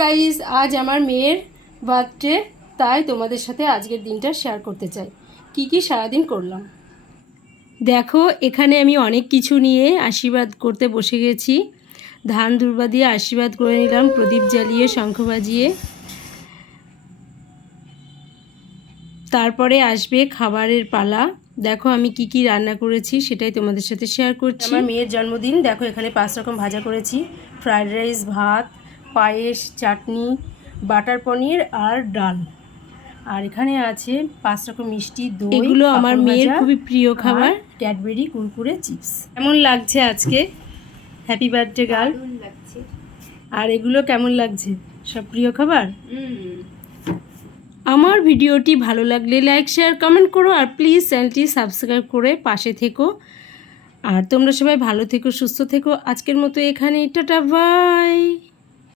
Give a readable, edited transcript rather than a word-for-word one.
Guys, আজ আমার মেয়ের বার্থডে, তাই তোমাদের সাথে আজকের দিনটা শেয়ার করতে চাই কি সারাদিন করলাম। দেখো, এখানে আমি অনেক কিছু নিয়ে আশীর্বাদ করতে বসে গেছি। ধান দুর্বা দিয়ে আশীর্বাদ করে নিলাম, প্রদীপ জ্বালিয়ে, শঙ্খ বাজিয়ে। তারপরে আসবে খাবারের পালা। দেখো আমি কি রান্না করেছি সেটাই তোমাদের সাথে শেয়ার করছি। আমার মেয়ের জন্মদিন। দেখো এখানে 5 রকম ভাজা করেছি, ফ্রায়েড রাইস, ভাত, পায়েস, চাটনি, বাটার পনির আর ডাল। আর এখানে আছে 5 রকম মিষ্টি, দই। এগুলো আমার মেয়ের খুবই প্রিয় খাবার। Cadbury, Kurkure, chips. কেমন লাগছে আজকে? Happy birthday girl. আর এগুলো কেমন লাগছে? সব প্রিয় খাবার। আমার ভিডিওটি ভালো লাগলে লাইক, শেয়ার, কমেন্ট করো। আর প্লিজ চ্যানেলটি সাবস্ক্রাইব করে পাশে থেকো। আর তোমরা সবাই ভালো থেকো, সুস্থ থেকো। আজকের মতো এখানেই, টাটা, বাই।